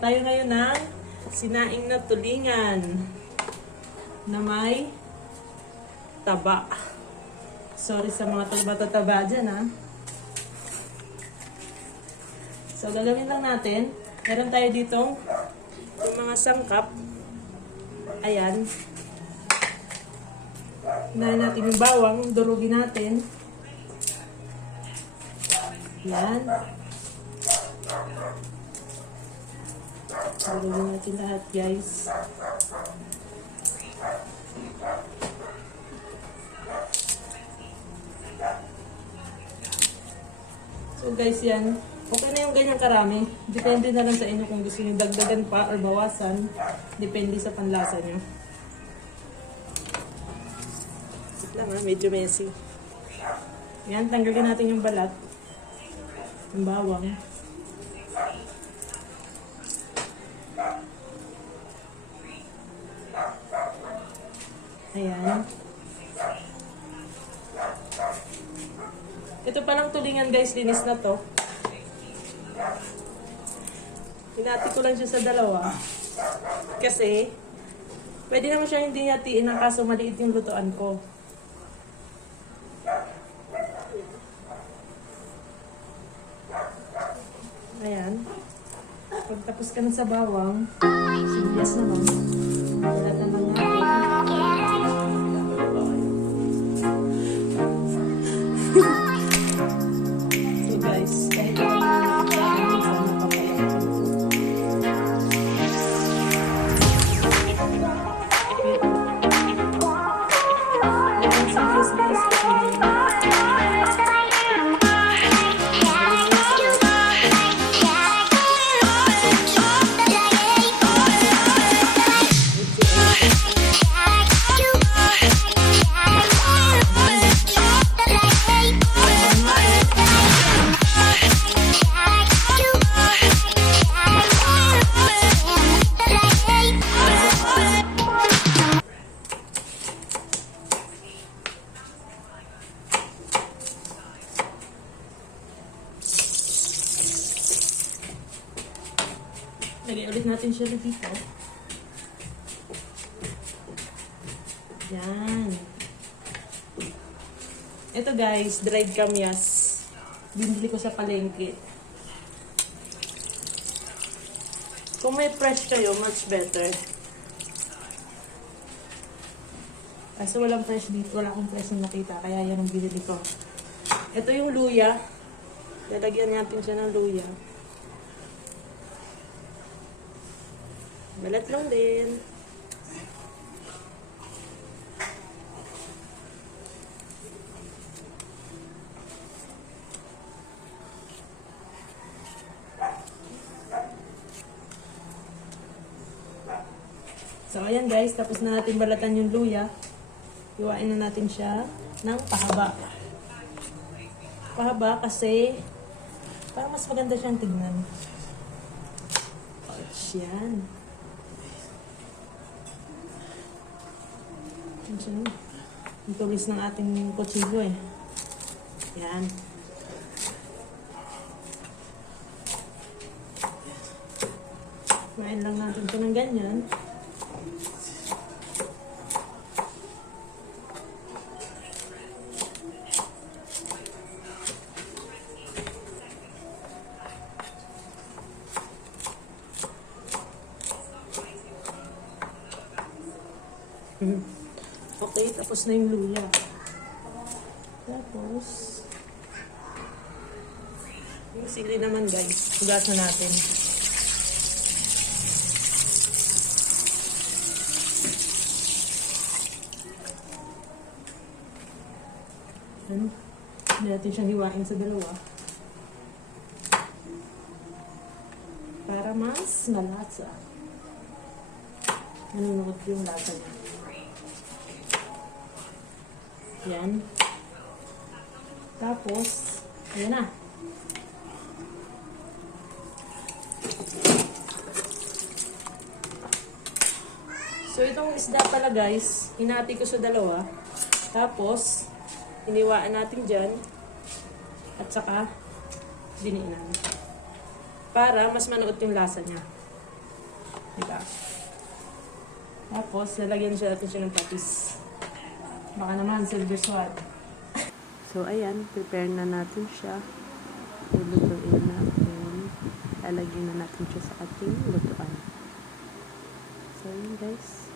Magluto tayo ngayon ng sinaing na tulingan na may taba. Sorry sa mga taba dyan, ha. So, gagawin lang natin. Meron tayo ditong yung mga sangkap. Ayan. Hinahin natin yung bawang. Durugin natin. Ayan. Durugin natin lahat, guys. So, guys, yan. Okay na yung ganyang karami. Depende na lang sa inyo kung gusto nyo dagdagan pa or bawasan. Depende sa panlasa nyo. Sit lang, ha, medyo messy. Yan, tanggalin natin yung balat. Yung bawang. Ayan. Ito palang tulingan, guys, linis na to. Hinati ko lang siya sa dalawa. Kasi, pwede naman siya hindi hatiin ng kaso maliit yung lutuan ko. Ayan. Pagtapos ka na sa bawang, sibuyas naman. Balat naman natin. So guys, kahit lagay ulit natin siya dito. Yan. Ito guys, dried kamias. Binili ko sa palengke. Kung may fresh kayo, much better. Kasi walang fresh dito. Wala akong fresh na nakita. Kaya yan ang binili ko. Ito yung luya. Lalagyan natin siya ng luya. Balat lang din. So, ayan guys. Tapos na natin balatan yung luya. Iwain na natin siya ng pahaba. Pahaba kasi para mas maganda siyang tignan. Ouch, yan. Ang tulis ng ating kutsilyo eh. Yan. Kumain lang natin ito ng ganyan. Okay, tapos na yung luya. Tapos, yung sili naman guys, hugasan natin. Hindi natin siyang hiwain sa dalawa. Para mas malasa. Nanunukot yung lasa niya. Yan. Tapos, ayan na. So, itong isda pala guys, hinati ko sa dalawa. Tapos, iniwaan natin dyan. At saka, diniinan. Para mas manuot yung lasa niya. Diba? Tapos, lalagyan natin siya ng tapis. Baka naman, silver sword. So, ayan. Prepare na natin siya. Lulutuin natin. Lalagyan na natin siya sa ating lutuan. So, yun guys.